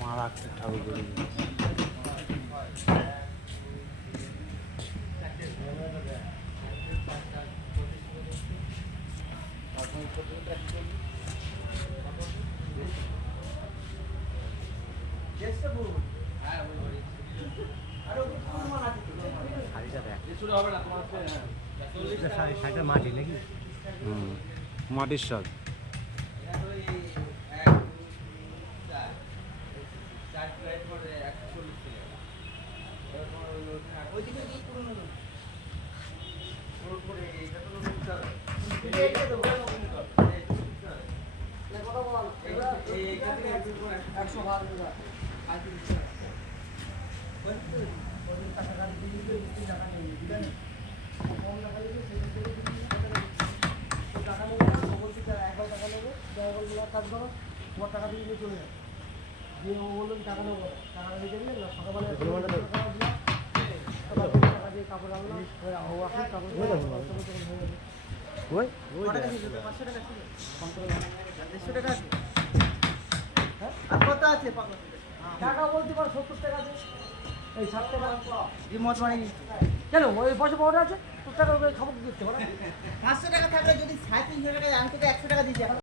মারাত্মক ঠাকুর করে মাটি নাকি মাটির স্বাদ তোমার টাকা দিয়ে চলে যায় দিয়ে ও বললেন টাকা নেবো টাকা নিয়ে গেলে সকালবেলা টাকা দিয়ে কাপড় আনলাম ও এখন কাপড় টাকা বলতে পারো 70 টাকা আছে এই 60 টাকা কেন ওই পয়সা পাওয়া আছে 70 টাকা খাবার দিতে পারো 500 টাকা থাকলে যদি 350 টাকা আমি তোকে 100 টাকা দিচ্ছি